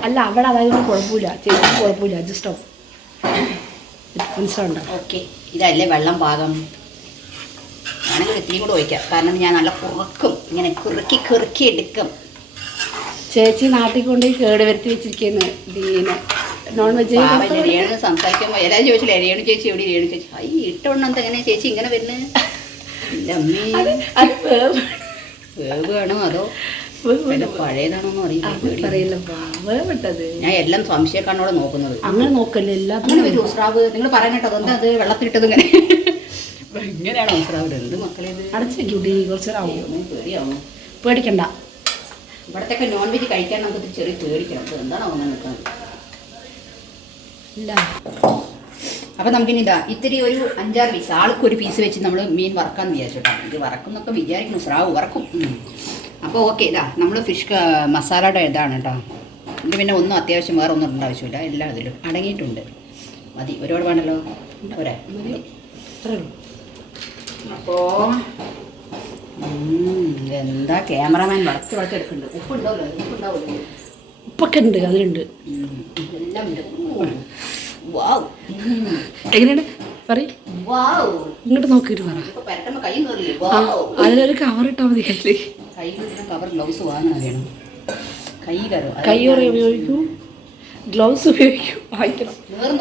അല്ല അവിടെ അതായത് കുഴപ്പമില്ല. ചേച്ചി കുഴപ്പമില്ല. അഡ്ജസ്റ്റ് ആവും ഓക്കെ ഇതല്ലേ വെള്ളം പാകം? ആണെങ്കിൽ ഇത്തിരി കൂടെ ഒഴിക്കാം കാരണം ഞാൻ നല്ല കുറുക്കും. ഇങ്ങനെ കുറുക്കി കുറുക്കി എടുക്കും. ചേച്ചി നാട്ടിൽ കൊണ്ടുപോയി കേട് വരുത്തി വെച്ചിരിക്കുന്നു ദീനെ. നോൺ വെജ് രേണു സംസാരിക്കുമ്പോൾ എല്ലാവരും ചോദിച്ചില്ല രേണു ചേച്ചി എവിടെ രേണു ചേച്ചി? ഐ എന്താ എങ്ങനെ ചേച്ചി ഇങ്ങനെ വരുന്നത് വേവാണോ അതോ പഴയതാണോ അറിയില്ല ഞാൻ എല്ലാം സംശയക്കാണോടെ നോക്കുന്നത്. അങ്ങനെ നോക്കല്ലേ എല്ലാം ഒരു വരും സ്രാവ്. നിങ്ങൾ പറയണട്ടോ അതെന്താ അത് വെള്ളത്തിലിട്ടത് ഇങ്ങനെ? ഇങ്ങനെയാണോ എന്ത് മക്കളെ അടച്ചു വെക്കൂടി കുറച്ചേരാവും. ദൈവമേ, പേടിയാവുന്നു പേടിക്കണ്ട. ഇവിടത്തൊക്കെ നോൺ വെജ് കഴിക്കാൻ നമുക്ക് ചെറിയ പേടിക്കണം. അപ്പോൾ എന്താണ് അങ്ങനെ നിൽക്കുന്നത് ഇല്ല. അപ്പം നമുക്കിനി ഇതാ ഇത്തിരി ഒരു അഞ്ചാറ് പീസ് ആൾക്ക് ഒരു പീസ് വെച്ച് നമ്മൾ മീൻ വറക്കാന്ന് വിചാരിച്ചോട്ടോ. ഇത് വറക്കും എന്നൊക്കെ വിചാരിക്കുന്നു സ്രാവ് വറക്കും. അപ്പോൾ ഓക്കെ ഇതാ നമ്മൾ ഫിഷ് മസാലയുടെ ഇതാണ് കേട്ടോ. ഇത് പിന്നെ ഒന്നും അത്യാവശ്യം വേറെ ഒന്നും ഇടേണ്ട ആവശ്യമില്ല. എല്ലാം അതിലും അടങ്ങിയിട്ടുണ്ട്. മതി ഒരുപാട് വേണമല്ലോ പോരെ. മതി. അത്രേ ഉള്ളൂ. അപ്പോൾ എന്താ ക്യാമറമാൻ വളച്ച് വളച്ചെടുക്കുന്നുണ്ട് ഉപ്പുണ്ടാവില്ല ഉപ്പുണ്ടാവില്ല ഉപ്പൊക്കെ ഉണ്ട് അതിലുണ്ട്. എല്ലാം ഉണ്ട്. വാവ് എങ്ങനെയാണ്? പറ വാവ് ഇങ്ങോട്ട് നോക്കിയിട്ട് പറ. അതിലൊരു കവർ ഇട്ടാൽ മതി കയ്യിൽ. കൈ കവർ ഗ്ലൗസ് വാങ്ങണം വേണം കൈ കുറെ? ഉപയോഗിക്കൂ. ഗ്ലൗസ് ഉപയോഗിക്കൂ. വാങ്ങിക്കണം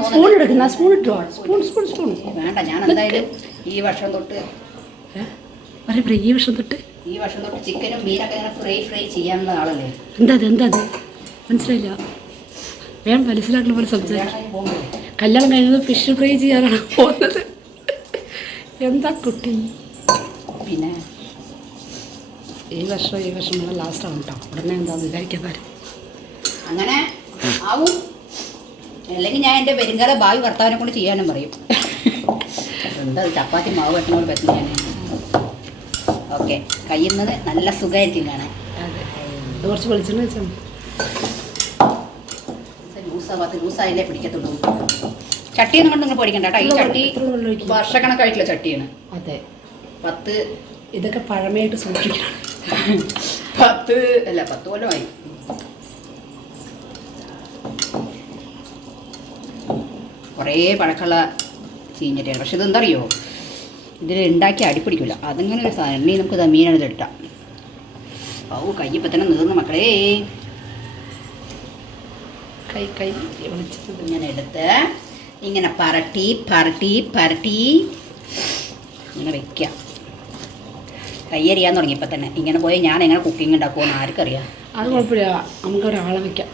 സ്പൂൺ എടുക്കുന്ന സ്പൂൺ ഇട്ടു സ്പൂൺ സ്പൂൺ സ്പൂൺ വേണ്ട ഞാൻ എന്തായാലും ഈ വർഷം തൊട്ട്. പറയ പറ ഈ വർഷം തൊട്ട്? ഈ വർഷം തൊട്ട് ചിക്കനും മീനൊക്കെ ഇങ്ങനെ ഫ്രൈ ഫ്രൈ ചെയ്യാനുള്ള ആളല്ലേ? എന്താ അത് എന്താ അത്? മനസ്സിലായില്ല. വേണം മനസ്സിലാക്കുന്ന പോലെ സംസാരിക്കും കല്യാണം കഴിഞ്ഞത് ഫിഷ് ഫ്രൈ ചെയ്യാനാണ് പോകുന്നത്. എന്താ കുട്ടി? പിന്നെ? ഈ വർഷം ഈ വർഷം നമ്മൾ ലാസ്റ്റ് ആണ് കേട്ടോ ഉടനെ എന്താന്ന് വിചാരിക്കുന്നത് അങ്ങനെ ആവും. അല്ലെങ്കിൽ ഞാൻ എന്റെ പെരുങ്കാല ഭാവി ഭർത്താവിനെ കൊണ്ട് ചെയ്യാനും പറയും. എന്താ ചപ്പാത്തി മാവ് വെട്ടനോട് പറ്റും ഞാൻ ഓക്കെ. കയ്യുന്നത് നല്ല സുഖമായിരിക്കും കാണാൻ. കുറച്ച് വെളിച്ചെണ്ണ വെച്ചാൽ ലൂസാവാത്ത ലൂസായാലേ പിടിക്കത്തുള്ളൂ. ചട്ടിയൊന്നും കൊണ്ട് നിങ്ങൾ പൊടിക്കണ്ട കേട്ടോ. ഈ ചട്ടി. വർഷക്കണക്കായിട്ടുള്ള ചട്ടിയാണ്. അതെ. പത്ത് ഇതൊക്കെ പഴമയായിട്ട് സൂക്ഷിക്കണം. പത്ത് അല്ല പത്ത് കൊല്ലമായി. കുറേ പഴക്കമുള്ള ചീഞ്ഞിട്ടാണ് പക്ഷെ ഇതെന്താ അറിയോ ഇതിൽ ഉണ്ടാക്കി അടിപ്പിടിക്കില്ല അതിങ്ങനെ ഒരു സാധനം. ഇനി നമുക്ക് മീനാണ് ഇതിട്ടാം ഓ കയ്യപ്പം തന്നെ നീർന്നു മക്കളേ. കൈ കൈ വിളിച്ചിട്ട് ഇങ്ങനെ എടുത്ത് ഇങ്ങനെ പരട്ടി പരട്ടി പരട്ടി ഇങ്ങനെ വെക്കുക കയ്യറിയാൻ തുടങ്ങി ഇപ്പം തന്നെ. ഇങ്ങനെ പോയി ഞാൻ എങ്ങനെ കുക്കിംഗ് ഉണ്ടാക്കുമെന്ന് ആർക്കറിയാം? അത് കുഴപ്പമില്ല നമുക്ക് ഒരാളെ വെക്കാം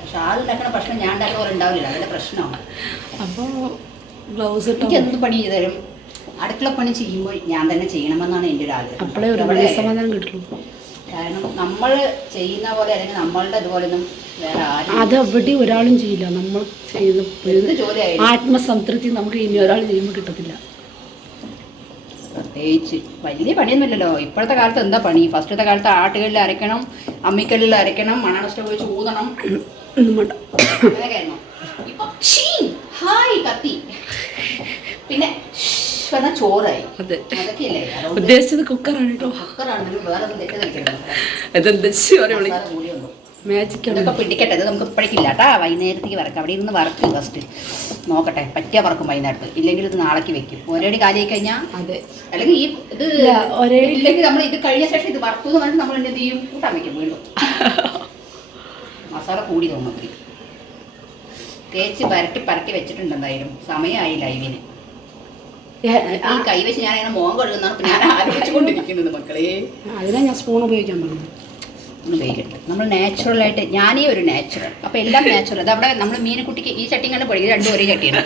പക്ഷെ ആളുണ്ടാക്കുന്ന ഭക്ഷണം ഞാൻ ഉണ്ടാക്കുന്ന പോലെ ഉണ്ടാവില്ല അതിന്റെ പ്രശ്നമാണ്. അപ്പോൾ ഗ്ലൗസ് എനിക്ക് എന്ത് പണി ചെയ്തു തരും അടുക്കള പണി ചെയ്യുമ്പോൾ ഞാൻ തന്നെ ചെയ്യണമെന്നാണ് എന്റെ ഒരു ആഗ്രഹം. അപ്പോഴേ ഒരു അവിടെ- മനസ്സമാധാനം കിട്ടുള്ളൂ. കാരണം നമ്മൾ ചെയ്യുന്ന പോലെ അല്ലെങ്കിൽ നമ്മളുടെ അതുപോലെ വേറെ ആരും അത് എവിടെ ഒരാളും ചെയ്യില്ല. നമ്മൾ ചെയ്ത് എന്ത് ജോലിയായാലും ആത്മസംതൃപ്തി നമുക്ക് ഇനി ഒരാൾ ചെയ്യുമ്പോൾ കിട്ടത്തില്ല. പ്രത്യേകിച്ച് വലിയ പണിയൊന്നുമില്ലല്ലോ. ഇപ്പോഴത്തെ കാലത്ത് എന്താ പണി? ഫസ്റ്റത്തെ കാലത്ത് ആട്ടുകളിൽ അരയ്ക്കണം അമ്മിക്കല്ലിൽ അരയ്ക്കണം മണ സ്റ്റവ് വെച്ച് ഊതണം. ഒന്നും വേണ്ട. അങ്ങനെയൊക്കെയായിരുന്നു ഇപ്പൊ ഷീ, ഹായ് കത്തി. പിന്നെ പറഞ്ഞാൽ പറഞ്ഞ ചോറായി. അതെ. അതൊക്കെയല്ലേ ഉദ്ദേശിച്ചത് കുക്കറാണ് കേട്ടോ. വേറെ ഇതൊക്കെ പിടിക്കട്ടെ. ഇത് നമുക്ക് ഇപ്പോഴേക്കില്ല കേട്ടാ. വൈകുന്നേരത്തേക്ക് വറക്കാം. അവിടെ ഇരുന്ന് വറക്കും ഫസ്റ്റ് നോക്കട്ടെ. പറ്റിയ വറക്കും വൈകുന്നേരത്ത്. ഇല്ലെങ്കിൽ ഇത് നാളേക്ക് വെക്കും. ഒരേടി കാലി കഴിഞ്ഞാൽ അതെ. അല്ലെങ്കിൽ ഈ ഇത് ഒരേടി- ഇല്ലെങ്കിൽ നമ്മൾ ഇത് കഴിഞ്ഞ ശേഷം ഇത് വറുത്തു എന്ന് പറഞ്ഞാൽ നമ്മൾ എന്ത് ചെയ്യും? കൂട്ടാൻ വെക്കും വീണ്ടും. മസാല കൂടി തോന്നുന്നു. തേച്ച് പരട്ടി പരട്ടി വെച്ചിട്ടുണ്ട് എന്തായാലും. സമയമായി ലൈവിന് ഈ കൈ വെച്ച് ഞാൻ അങ്ങനെ മോൻ കഴുകുന്നതാണ് ഇപ്പൊ ഞാൻ ആലോചിച്ചുകൊണ്ടിരിക്കുന്നത് മക്കളെ. അതിനാ ഞാൻ സ്പൂൺ ഉപയോഗിക്കാൻ പറഞ്ഞത്. നമ്മൾ നാച്ചുറൽ നമ്മൾ നാച്ചുറലായിട്ട് ഞാനേ ഒരു നാച്ചുറൽ അപ്പോൾ എല്ലാം നാച്ചുറൽ അത് അവിടെ നമ്മൾ മീനക്കുട്ടിക്ക് ഈ ചട്ടി കണ്ട് പഠിക്കും രണ്ടും ഒരേ ചട്ടിയാണ്.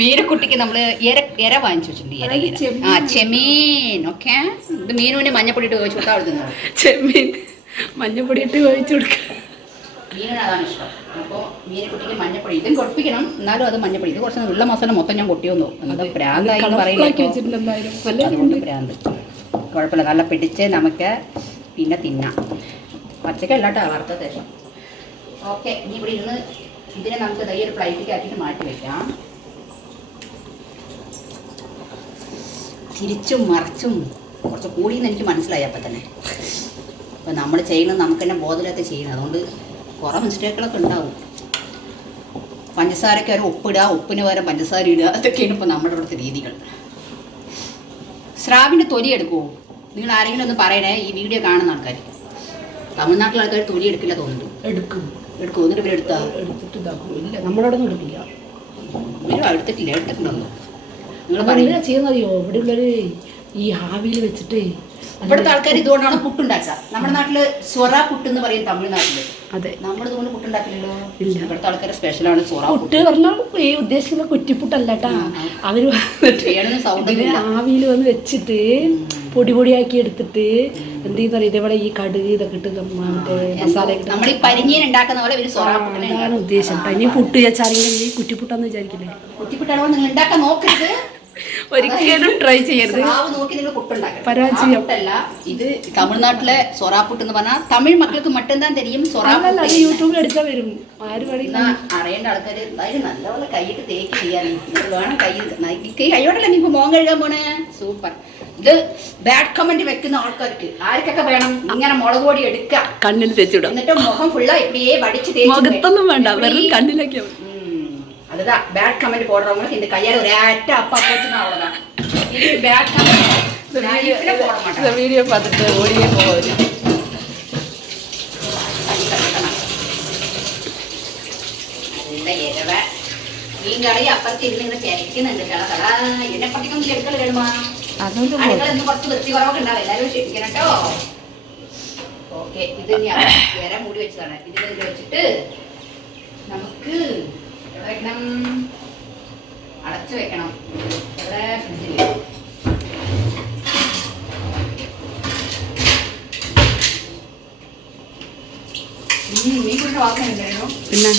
മീനക്കുട്ടിക്ക് നമ്മൾ എര എര വാങ്ങിച്ചു വെച്ചിട്ടുണ്ട് ഇര. ആ ചെമീൻ ഓക്കെ? ഇത് മീനുവിന് മഞ്ഞപ്പൊടി ഇട്ട് ചോദിച്ചു കൊടുത്താൽ അവിടെ ചെമ്മീൻ. മഞ്ഞപ്പൊടി ഇട്ട് ചോദിച്ചു കൊടുക്കുക മീനിന് അതാണ് ഇഷ്ടം അപ്പോൾ മീനക്കുട്ടിക്ക് മഞ്ഞപ്പൊടി ഇതും കൊട്ടിപ്പിക്കണം എന്നാലും അത് മഞ്ഞപ്പൊടി. ഇത് കുറച്ച് ഉള്ള മസാല മൊത്തം ഞാൻ കൊട്ടിയൊന്നു എന്താ പ്രാന്തായി പറയുന്നത് അതുകൊണ്ട് പ്രാന്ത്. കുഴപ്പമില്ല. നല്ല പിടിച്ച് നമുക്ക് പിന്നെ തിന്നാം. പച്ചക്ക കേട്ടോ വറുത്ത ശേഷം ഓക്കെ. ഇനി ഇവിടെ ഇരുന്ന് ഇതിനെ നമുക്ക് ദൈ ഒരു പ്ലേറ്റിലേക്ക് ആക്കിയിട്ട് മാറ്റി വെക്കാം. തിരിച്ചും മറിച്ചും കുറച്ച് കൂടിയെന്ന് എനിക്ക് മനസ്സിലായി അപ്പം തന്നെ അപ്പം നമ്മൾ ചെയ്യുന്നത് നമുക്ക് തന്നെ ബോധമില്ലാത്ത ചെയ്യുന്നത്. അതുകൊണ്ട് കുറേ മിസ്റ്റേക്കുകളൊക്കെ ഉണ്ടാവും. പഞ്ചസാരയ്ക്ക് ഒരു ഉപ്പിടുക ഉപ്പിന് വരെ പഞ്ചസാര ഇടുക അതൊക്കെയാണ് ഇപ്പോൾ നമ്മുടെ ഇവിടുത്തെ രീതികൾ. സ്രാവിന്റെ തൊലി എടുക്കുമോ നിങ്ങൾ ആരെങ്കിലും ഒന്ന് പറയണേ ഈ വീഡിയോ കാണുന്ന ആൾക്കാർ തമിഴ്നാട്ടിലെ ആൾക്കാർ തൊലി എടുക്കില്ല തോന്നുന്നു എടുക്കും. എടുക്കും. എന്നിട്ട് ഇവർ എടുത്താ? എടുത്തിട്ട് ഇതാക്കും. ഇല്ല നമ്മളവിടെ നിന്ന് എടുക്കില്ല. ഇവരും എടുത്തിട്ടില്ല എടുത്തിട്ടുണ്ടോ? നിങ്ങൾ അപ്പൊ പറയും. ചെയ്യുന്നറിയോ? ഇവിടെ ഉള്ളൊരു ഈ ഹാവിയിൽ വെച്ചിട്ട് ഇവിടുത്തെ ആൾക്കാർ ഇതുകൊണ്ടാണ് പുട്ടുണ്ടാക്കുക നമ്മുടെ നാട്ടിൽ സ്വറ പുട്ട് എന്ന് പറയും തമിഴ്നാട്ടിൽ. അതെ. പുട്ടുണ്ടാക്കില്ലല്ലോ? ഇല്ല. ഇവിടുത്തെ സ്പെഷ്യലാണ് പുട്ട് പറഞ്ഞാൽ ഈ ഉദ്ദേശിക്കുന്ന കുറ്റിപ്പുട്ടല്ല കേട്ടാ വന്നിട്ട് ഇതിന് ആവിയിൽ വന്ന് വെച്ചിട്ട് പൊടി പൊടിയാക്കി എടുത്തിട്ട് എന്ത് പറയുക ഇതേപോലെ ഈ കടുക് ഇതൊക്കെ ഇട്ട് മറ്റേ മസാല അതാണ് ഉദ്ദേശം. പനി പുട്ട് വെച്ചാരെങ്കിലും ഈ കുറ്റിപ്പുട്ടാന്ന് വിചാരിക്കില്ലേ? കുറ്റിപ്പുട്ടാണോ നിങ്ങൾ ഉണ്ടാക്കാൻ നോക്കരുത്. ഒരിക്കലും ട്രൈ ചെയ്യരുത്. പരാജയം. ഇത് തമിഴ്നാട്ടിലെ സൊറാപ്പുട്ട് എന്ന് പറഞ്ഞാൽ തമിഴ് മക്കൾക്ക് മറ്റെന്താ താൻ തരും സൊറാപ്പുട്ട് യൂട്യൂബിൽ എടുക്കാൻ വരും. ആര് അറിയേണ്ട ആൾക്കാര് നല്ലപോലെ കൈയിട്ട് തേക്ക് ചെയ്യാൻ. കൈ കൈ കൈയോടല്ലേ നീ മോൻ കഴുകാൻ പോണേ? സൂപ്പർ. ഇത് ബാഡ് കമന്റ് വെക്കുന്ന ആൾക്കാർക്ക് ആർക്കൊക്കെ വേണം? ഇങ്ങനെ മുളക് പൊടി എടുക്കാം. കണ്ണിൽ തേച്ചിടും. എന്നിട്ട് മുഖം ഫുള്ള് വടിച്ച് തേച്ച് മുഖത്തൊന്നും വേണ്ട. വെറും കണ്ണിലൊക്കെ அதுதான் பேட் கமெண்ட் போடுறவங்களுக்கு இந்த கையால ஒரு ஆட்ட அப்பா போச்சுன்னா அவ்வளவுதான் இது பேட் கமெண்ட் நான் இப்படி போட மாட்டேன் വീഡിയോ പാത്തിട്ട് ഓടിയേ പോവര് கை கட்டணும். நல்ல இரவை நீங்களே അപ്പുറത്ത് ഇരുന്ന് ഇങ്ങനെ തിരക്കുന്നുണ്ട് കിളകള എന്നെ പറ്റിക്കൊന്നും എടുക്കൽ വേണമാ അതൊന്നും അടുക്കള ഇന്ന് കുറച്ച് വൃത്തി കുറവൊക്കെ ഉണ്ടാവും എല്ലാവരും ക്ഷമിക്കണം കേട്ടോ ഓക്കെ ഇത് ഞാൻ ഇര മൂടി വെച്ചതാണ് ഇതിൽ ഇതിൽ വെച്ചിട്ട് നമുക്ക് അടച്ചു വെക്കണം. ഇവിടെ ഫ്രിഡ്ജിൽ പിന്നെ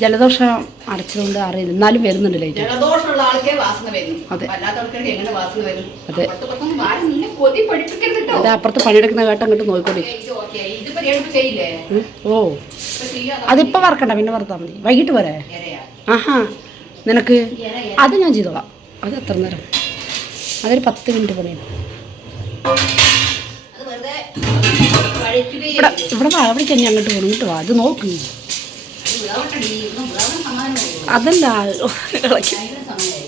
ജലദോഷം അടച്ചതുകൊണ്ട് അറിയില്ല. എന്നാലും വരുന്നുണ്ട് ലൈറ്റ് ജലദോഷമുള്ള ആൾക്കേ വാസന വരും. അതെ. അല്ലാത്ത ആൾക്കാർക്ക് എങ്ങനെ വാസന വരും? അതെ. കൊതി പഠിപ്പിക്കരുത് കേട്ടോ അത് അപ്പുറത്ത് പണിയെടുക്കുന്ന കേട്ട് അങ്ങോട്ട് നോക്കോട്ടെ. ഓ. അതിപ്പോ വറക്കണ്ട പിന്നെ വറുത്താൽ മതി. വൈകിട്ട് വരെ. ആഹാ നിനക്ക്. അത് ഞാൻ ചെയ്തോളാം. അത് എത്ര നേരം? അതൊരു പത്ത് മിനിറ്റ് പണിയാണ് ഇവിടെ. ഇവിടെ വാ അവിടെ തന്നെ അങ്ങോട്ട് പോകണം വാ അത് നോക്ക്. അതല്ല ഇളക്കി ഭയങ്കര സമയമായി.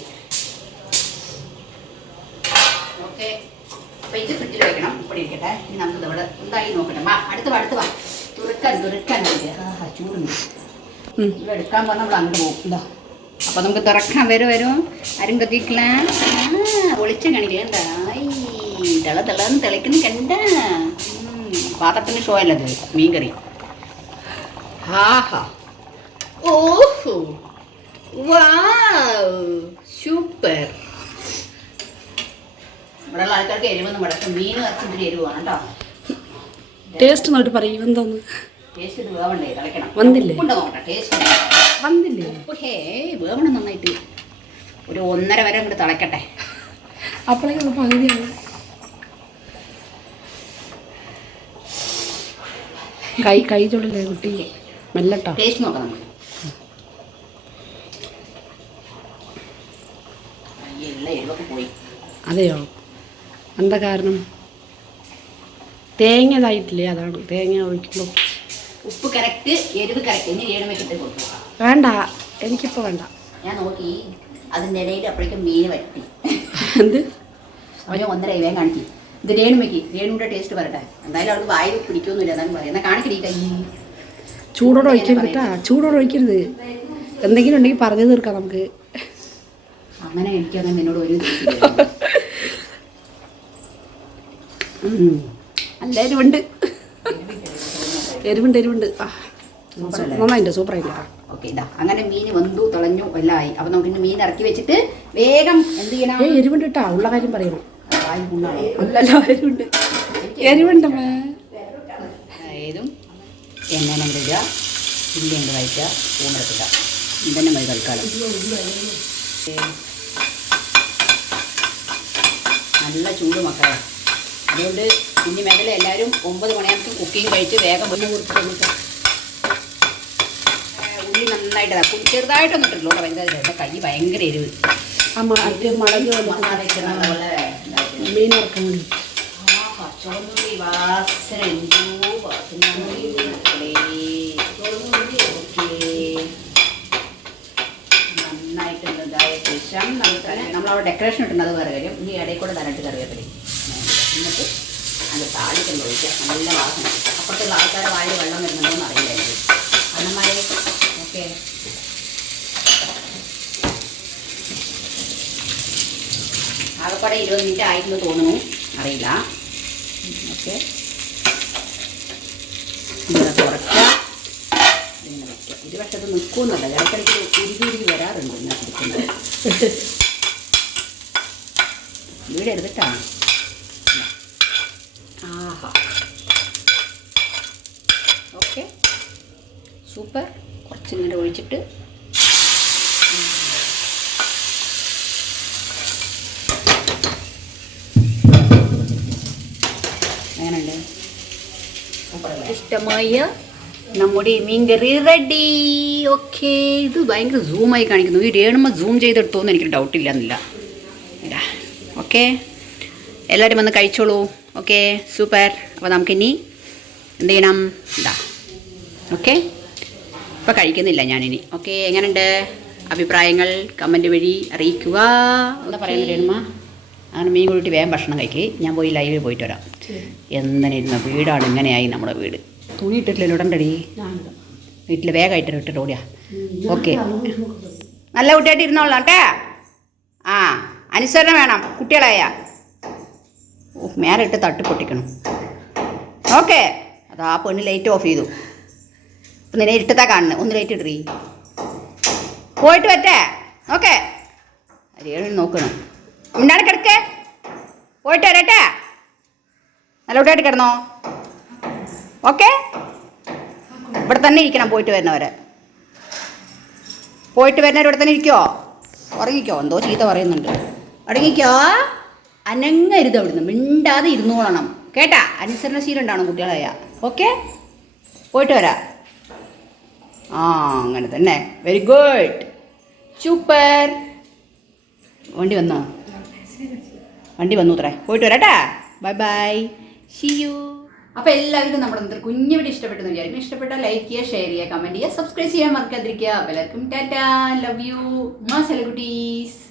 ഓക്കേ. അപ്പൊ ഇത് ഫ്രിഡ്ജിൽ വെക്കണം. ഇവിടെ ഇരിക്കട്ടെ. ഇനി നമുക്ക് ഇവിടെ എന്തായി നോക്കട്ടെ. വാ അടുത്ത് വാ അടുത്ത് വാ. തുറക്കാൻ തുറക്കാൻ ആ ചൂടുണ്ട്. ഇവിടെ എടുക്കാൻ പോകാൻ നമ്മൾ അങ്ങോട്ട് പോകും. ഇതാ. അപ്പോൾ നമുക്ക് തുറക്കാൻ വരും വരും. ആരും കത്തിക്കില്ല ഒളിച്ച എന്താ? തിള തിളന്ന് തിളയ്ക്കുന്ന കണ്ട. പാത്രത്തിന്റെ ഷോ അല്ലത് മീൻകറി ആഹാ. ഓഹോ. വാ സൂപ്പർ. ഇവിടെയുള്ള ആൾക്കാർക്ക് എരിവൊന്നും പടക്കും മീൻ ഇറച്ചിട്ട് എരിവാണ് കേട്ടോ. ടേസ്റ്റ് നോട്ട് പറയും എന്തോന്ന് ടേസ്റ്റ് ഇത് വേവണ്ടേ? തിളയ്ക്കണം. വന്നില്ലേ? ടേസ്റ്റ് വന്നില്ലേ? ഹേ വേവണം നന്നായിട്ട്. ഒരു ഒന്നര വരെ അങ്ങോട്ട് തിളക്കട്ടെ അപ്പോഴേക്കും പകുതിയാണ്. കൈ കൈ ചുടല്ലേ കുട്ടി? മെല്ലട്ടോ. ടേസ്റ്റ് നോക്കാം നമുക്ക്. അതെയോ? എന്താ കാരണം? തേങ്ങ ഇതായിട്ടില്ലേ? അതാണ്. തേങ്ങ ഒഴിക്കുമ്പോൾ ഉപ്പ് കറക്റ്റ് എരിവ് കറക്റ്റ്. ഇനി ഏഴ് വെച്ചിട്ട് കൊടുക്കുക വേണ്ട. എനിക്കിപ്പോൾ വേണ്ട. ഞാൻ നോക്കി. അതിന്റെ ഇടയിൽ അപ്പോഴേക്കും മീൻ വരട്ടി. എന്ത്? അവന് ഒന്നര ഇവയും കാണിക്കും. ഇത് രേണുമയ്ക്ക് രേണുവിന്റെ ടേസ്റ്റ് പറട്ടെ എന്തായാലും അവൾക്ക് വായു പിടിക്കൊന്നുമില്ല എന്നാലും പറയാം. എന്നാൽ കാണിക്കില്ല കൈ ചൂടോടെ ഒഴിക്കരുത് കേട്ടാ ചൂടോടെ ഒഴിക്കരുത്. എന്തെങ്കിലും ഉണ്ടെങ്കിൽ പറഞ്ഞു തീർക്കാം നമുക്ക്. അങ്ങനെ എനിക്കങ്ങനെ നിന്നോട് ഒരു. നല്ല എരിവുണ്ട്. എരിവുണ്ട് എരിവുണ്ട്? നന്നായിട്ടുണ്ട് സൂപ്പറായില്ല ഓക്കെ ഇതാ. അങ്ങനെ മീൻ വന്നു തുളഞ്ഞു എല്ലാം ആയി. അപ്പം നമുക്ക് മീൻ ഇറക്കി വെച്ചിട്ട് വേഗം എന്ത് ചെയ്യണം? എരിവുണ്ട് കേട്ടാ ഉള്ള കാര്യം? അല്ലല്ലോ എരിവുണ്ട് എരിവുണ്ട്. ഏതും എണ്ണ ഇടുക അങ്ങോട്ട് വയറ്റുക പൂണ്ടെടുക്കുക ഇതന്നെ മതി തൽക്കാലം. നല്ല ചൂട് മക്കളെ. അതുകൊണ്ട് ഇനി മേഖല എല്ലാവരും ഒമ്പത് മണിയാകുമ്പോൾ കുക്കിംഗ് കഴിച്ച് വേഗം മുന്നേ കൊടുത്തിട്ട് ഉള്ളി നന്നായിട്ട് ഇതാക്കും ചെറുതായിട്ടൊന്നും ഇട്ടിട്ടുള്ളൂ ഭയങ്കര ചേട്ടൻ കൈ ഭയങ്കര എരിവ്. ആ മറ്റേ മുളക് മസാലയൊക്കെ നല്ലപോലെ ഇതാക്കി. മീൻ ഇറക്കാൻ വേണ്ടി. ആ പച്ചമുളക് വാസന എന്തോ വാസന. മക്കളേ. ഓക്കേ. നന്നായിട്ട് ഇതായ ശേഷം നമുക്ക് നമ്മളവിടെ ഡെക്കറേഷൻ ഇട്ടുണ്ട് അത് വേറെ കാര്യം. ഇനി ഇടയിൽ കൂടെ തരട്ട് കറിവേപ്പില എന്നിട്ട് അത് താളിക്കൊണ്ട് ഒഴിക്കുക. നല്ല വാസന അപ്പുറത്തുള്ള ആൾക്കാരുടെ വായിൽ വെള്ളം വരുന്നുണ്ടോ എന്ന് അറിയില്ലായിരുന്നു. എനിക്ക് കണ്ണന്മാരെ ഓക്കെ. ആകപ്പാടെ ഇരുപത് മിനിറ്റ് ആയിരുന്നു തോന്നുന്നു. അറിയില്ല. ഓക്കെ. ഇങ്ങനെ ഇരുവശത്ത് നിൽക്കുമെന്നല്ല. ഇടയ്ക്കിടയ്ക്ക് ഉരുകി ഉരുകി വരാറുണ്ട് ഇങ്ങനെ പിടിക്കുന്നത്. വീട് എടുത്തിട്ടാണ് ആഹാ ഓക്കെ സൂപ്പർ കുറച്ചിങ്ങനെ ഒഴിച്ചിട്ട് ഇഷ്ടമായ നമ്മുടെ മീൻകറി റെഡി ഓക്കെ ഇത് ഭയങ്കര സൂമായി കാണിക്കുന്നു. ഈ രേണുമ്മ സൂം ചെയ്തെടുത്തോന്ന് എനിക്ക് ഡൗട്ടില്ല എന്നില്ല ഓക്കെ എല്ലാവരും വന്ന് കഴിച്ചോളൂ. ഓക്കെ സൂപ്പർ അപ്പോൾ നമുക്കിനി എന്ത് ചെയ്യണം? ഇതാ ഓക്കെ ഇപ്പോൾ കഴിക്കുന്നില്ല ഞാനിനി. ഓക്കെ എങ്ങനെയുണ്ട് അഭിപ്രായങ്ങൾ കമന്റ് വഴി അറിയിക്കുക. എന്താ പറയുന്നത് രേണുമ അങ്ങനെ മീൻ കൂട്ടി വേഗം ഭക്ഷണം കഴിക്കുക ഞാൻ പോയി ലൈവിൽ പോയിട്ട് വരാം. എന്തിനിരുന്ന വീടാണ് ഇങ്ങനെയായി നമ്മുടെ വീട്. തുണി ഇട്ടിട്ടില്ലല്ലോ ഇടണ്ടടി. വീട്ടിൽ വേഗമായിട്ട് ഇട്ടിട്ട് ഓടിയാ. ഓക്കെ നല്ല കുട്ടിയായിട്ട് ഇരുന്നോളാം കേട്ടാ. ആ അനുസരണം വേണം കുട്ടികളായ. മേലെ ഇട്ട് തട്ടി പൊട്ടിക്കണം. ഓക്കെ അതാ പെണ്ണ് ലൈറ്റ് ഓഫ് ചെയ്തു. ഇപ്പം നിന്നെ ഇരുട്ടത്താ കാണുന്നത് ഒന്ന് ലൈറ്റ് ഇടറി. പോയിട്ട് പറ്റേ ഓക്കെ. അരിയാണ് നോക്കണം. ഉണ്ടാണ് കിടക്കേ. പോയിട്ട് വരട്ടെ. നല്ല കുട്ടിയായിട്ട് കിടന്നോ? ഓക്കെ. ഇവിടെ തന്നെ ഇരിക്കണം പോയിട്ട് വരുന്നവരെ. പോയിട്ട് വരുന്നവർ ഇവിടെ തന്നെ ഇരിക്കുമോ ഉറങ്ങിക്കോ. എന്തോ ചീത്ത പറയുന്നുണ്ട്. ഉറങ്ങിക്കോ. അനങ്ങരുത് അവിടുന്ന്. മിണ്ടാതെ ഇരുന്നോളണം. കേട്ടാ? അനുസരണശീലം ഉണ്ടാവണം കുട്ടികളായ ഓക്കെ. പോയിട്ട് വരാം. ആ അങ്ങനെ തന്നെ. വെരി ഗുഡ് സൂപ്പർ വണ്ടി വന്നോ? വണ്ടി വന്നു അത്രേ. പോയിട്ട് വരാട്ടാ. ബൈ ബൈ സി യു അപ്പോൾ എല്ലാവർക്കും നമ്മുടെ ഇന്നത്തെ കുഞ്ഞു വീട് ഇഷ്ടപ്പെട്ടെന്ന് വിചാരിക്കും ഇഷ്ടപ്പെട്ടാൽ ലൈക്ക് ചെയ്യുക ഷെയർ ചെയ്യുക കമന്റ് ചെയ്യുക സബ്സ്ക്രൈബ് ചെയ്യാൻ മറക്കാതിരിക്കുക. അപ്പോൾ എല്ലാവർക്കും ടാറ്റാ. ലവ് യു മാ സെലകുട്ടീസ്